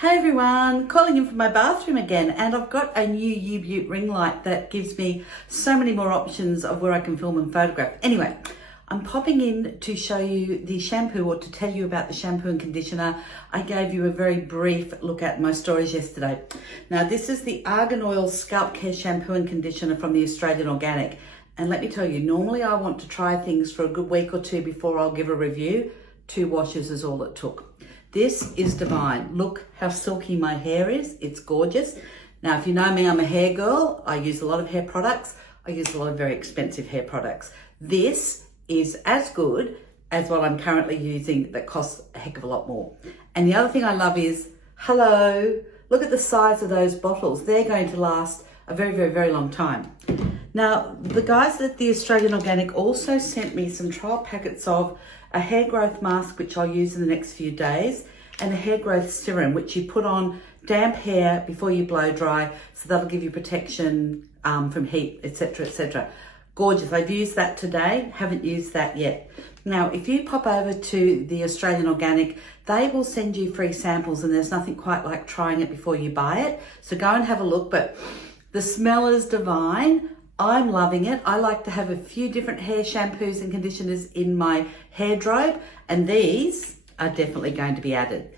Hey everyone, calling in from my bathroom again, and I've got a new U-Butte ring light that gives me so many more options of where I can film and photograph. Anyway, I'm popping in to show you the shampoo, or to tell you about the shampoo and conditioner I gave you a very brief look at in my stories yesterday. Now this is the Argan Oil Scalp Care shampoo and conditioner from the Australian Organic. And let me tell you, normally I want to try things for a good week or two before I'll give a review. 2 washes is all it took. This is divine. Look how silky my hair is. It's gorgeous. Now, if you know me, I'm a hair girl. I use a lot of hair products. I use a lot of very expensive hair products. This is as good as what I'm currently using that costs a heck of a lot more. And the other thing I love is, hello, look at the size of those bottles. They're going to last a very, very, very long time. Now, the guys at the Australian Organic also sent me some trial packets of a hair growth mask, which I'll use in the next few days, and a hair growth serum, which you put on damp hair before you blow dry, so that'll give you protection from heat, etc., etc. Gorgeous. I've used that today, haven't used that yet. Now, if you pop over to the Australian Organic, they will send you free samples, and there's nothing quite like trying it before you buy it. So go and have a look, but the smell is divine. I'm loving it. I like to have a few different hair shampoos and conditioners in my hair drobe, and these are definitely going to be added.